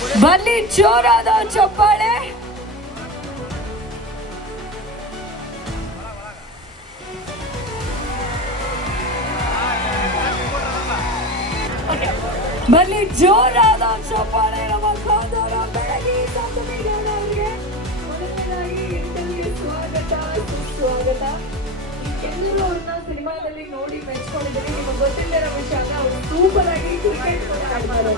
ಬನ್ನಿ ಜೋರಾದ ಚಪ್ಪಾಳೆ. ಬನ್ನಿ ಜೋರಾದ ಚಪ್ಪಾಳೆ ನಮ್ಮ ಕಾದರ ಬೆಳಗಿ ಅವರಿಗೆ ಮೊದಲನೇದಾಗಿ ಇಂಟರ್ವ್ಯೂ ಸ್ವಾಗತ ಸುಸ್ವಾಗತ. ಎಲ್ಲರೂ ಅವ್ರನ್ನ ಸಿನಿಮಾದಲ್ಲಿ ನೋಡಿ ಮೆಚ್ಕೊಂಡಿದ್ದೀವಿ. ನಿಮಗೆ ಗೊತ್ತಿಲ್ಲದಿರೋ ವಿಷಯ ಅವರು ಸೂಪರ್ ಆಗಿ ಕ್ರಿಕೆಟ್ ಕೂಡ ಆಡ್ತಾರೆ.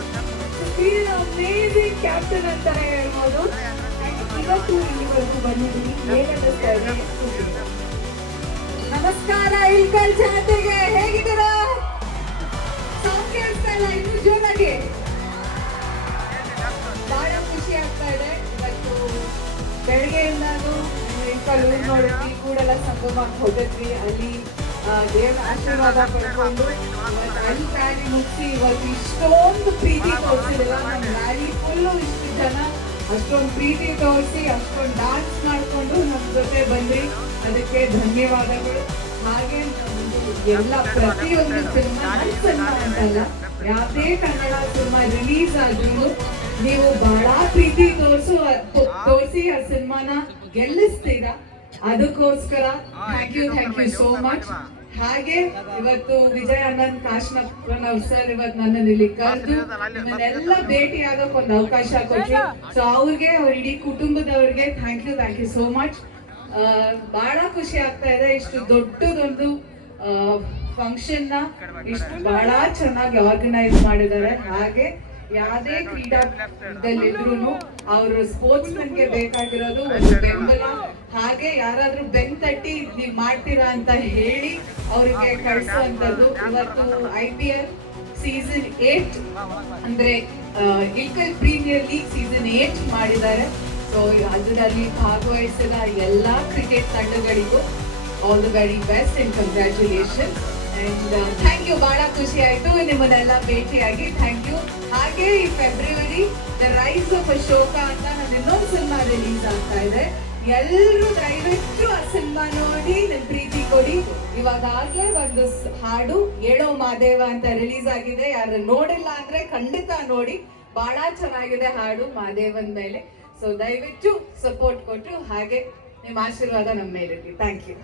ಅಮೇಜಿಂಗ್ ಕ್ಯಾಪ್ಟನ್ ಅಂತಾನೆ ಹೇಳ್ಬೋದು. ಇವತ್ತು ಇಲ್ಲಿವರೆಗೂ ಬಂದಿದ್ದೀವಿ. ಏನನ್ನಿಸ್ತಾ ಇದೆ? ನಮಸ್ಕಾರ ಇಲ್ಕಲ್ ಜನತೆಗೆ, ಹೇಗಿದ್ದೀರಾ? ಸಾಂಗ್ ಕೇಳಿಸ್ತಾ ಇಲ್ಲ, ಇನ್ನು ಜೋರಾಗಿ. ಬಹಳ ಖುಷಿ ಆಗ್ತಾ ಇದೆ. ಇವತ್ತು ಬೆಳಗ್ಗೆಯಿಂದಾನು ಇಲ್ಕಲ್ ಊರ್ ನೋಡಿದ್ವಿ, ಕೂಡೆಲ್ಲ ಸಂಗಮಕ್ಕೆ ಹೋಗಿದ್ವಿ. ಅಲ್ಲಿ ದೇವರ ಆಶೀರ್ವಾದ ಪಡ್ಕೊಂಡು ಅಲ್ಲಿ ರ್ಯಾಲಿ ಮುಗಿಸಿ ಇವತ್ತು ಇಷ್ಟೊಂದು ಪ್ರೀತಿ ತೋರಿಸಿದಿಲ್ಲ. ನಮ್ಮ ರ್ಯಾಲಿ ಫುಲ್ಲು ಇಷ್ಟು ಜನ ಅಷ್ಟೊಂದು ಪ್ರೀತಿ ತೋರಿಸಿ ಅಷ್ಟೊಂದು ಡಾನ್ಸ್ ಮಾಡಿಕೊಂಡು ನಮ್ಮ ಜೊತೆ ಬಂದ್ರಿ. ಅದಕ್ಕೆ ಧನ್ಯವಾದಗಳು. ಹಾಗೆ ಎಲ್ಲ ಪ್ರತಿಯೊಂದು ಸಿನಿಮಾ ಅಂತಲ್ಲ, ಯಾವುದೇ ಕನ್ನಡ ಸಿನಿಮಾ ರಿಲೀಸ್ ಆದ್ರೂ ನೀವು ಬಹಳ ಪ್ರೀತಿ ತೋರಿಸಿ ಆ ಸಿನಿಮಾನ ಗೆಲ್ಲಿಸ್ತೀರಾ. ಅದಕ್ಕೋಸ್ಕರ ಥ್ಯಾಂಕ್ ಯು ಸೋ ಮಚ್. ಹಾಗೆ ಇವತ್ತು ವಿಜಯ್ ಆನಂದ್ ಕಾಶ್ನಪ್ಪನವ್ರು ಸರ್ ಇವತ್ತು ನನ್ನನ್ನು ಇಲ್ಲಿ ಕರೆದು ನಿಮ್ಮನ್ನೆಲ್ಲ ಭೇಟಿ ಆಗಕ್ಕೆ ಒಂದು ಅವಕಾಶ ಕೊಟ್ಟರು. ಸೊ ಅವ್ರಿಗೆ ಅವ್ರ ಇಡೀ ಕುಟುಂಬದವ್ರಿಗೆ ಥ್ಯಾಂಕ್ ಯು ಸೋ ಮಚ್. ಬಹಳ ಖುಷಿ ಆಗ್ತಾ ಇದೆ. ಇಷ್ಟು ದೊಡ್ಡದೊಂದು ಫಂಕ್ಷನ್ ನ ಇಷ್ಟು ಬಹಳ ಚೆನ್ನಾಗಿ ಆರ್ಗನೈಸ್ ಮಾಡಿದ್ದಾರೆ. ಹಾಗೆ ಯಾವುದೇ ಕ್ರೀಡಾದಲ್ಲಿದ್ರು ಅವರು ಸ್ಪೋರ್ಟ್ಸ್ ಮನ್ಗೆ ಬೇಕಾಗಿರೋದು ಒಂದು ಬೆಂಬಲ. ಹಾಗೆ ಯಾರಾದ್ರೂ ಬೆನ್ ತಟ್ಟಿ ನೀವು ಮಾಡ್ತೀರಾ ಅಂತ ಹೇಳಿ ಅವರಿಗೆ ಕಳಿಸುವಂತದ್ದು. ಇವತ್ತು IPL ಸೀಸನ್ 8 ಅಂದ್ರೆ ಇಲ್ಕಲ್ ಪ್ರೀಮಿಯರ್ ಲೀಗ್ ಸೀಸನ್ 8 ಮಾಡಿದ್ದಾರೆ. ಸೊ ಅದರಲ್ಲಿ ಭಾಗವಹಿಸಿದ ಎಲ್ಲಾ ಕ್ರಿಕೆಟ್ ತಂಡಗಳಿಗೂ all the very best and congratulation. And thank you. ಬಹಳ ಖುಷಿ ಆಯ್ತು ನಿಮ್ಮನ್ನೆಲ್ಲ ಭೇಟಿಯಾಗಿ. Thank you. ಹಾಗೆ ಈ February the rise of Ashoka ಅಂತ ನನ್ನ ಇನ್ನೊಂದು ಸಿನಿಮಾ ರಿಲೀಸ್ ಆಗ್ತಾ ಇದೆ. ಎಲ್ಲರೂ ದಯವಿಟ್ಟು ಆ ಸಿನಿಮಾ ನೋಡಿ ನನ್ನ ಪ್ರೀತಿ ಕೊಡಿ. ಇವಾಗಲೇ ಒಂದು ಹಾಡು ಹೇಳೋ ಮಾದೇವ ಅಂತ ರಿಲೀಸ್ ಆಗಿದೆ. ಯಾರು ನೋಡಿಲ್ಲ ಅಂದ್ರೆ ಖಂಡಿತ ನೋಡಿ. ಬಹಳ ಚೆನ್ನಾಗಿದೆ ಹಾಡು ಮಾದೇವನ್ ಮೇಲೆ. ಸೊ ದಯವಿಟ್ಟು ಸಪೋರ್ಟ್ ಕೊಟ್ಟು ಹಾಗೆ ನಿಮ್ಮ ಆಶೀರ್ವಾದ ನಮ್ಮ ಮೇಲಿರಲಿ. Thank you.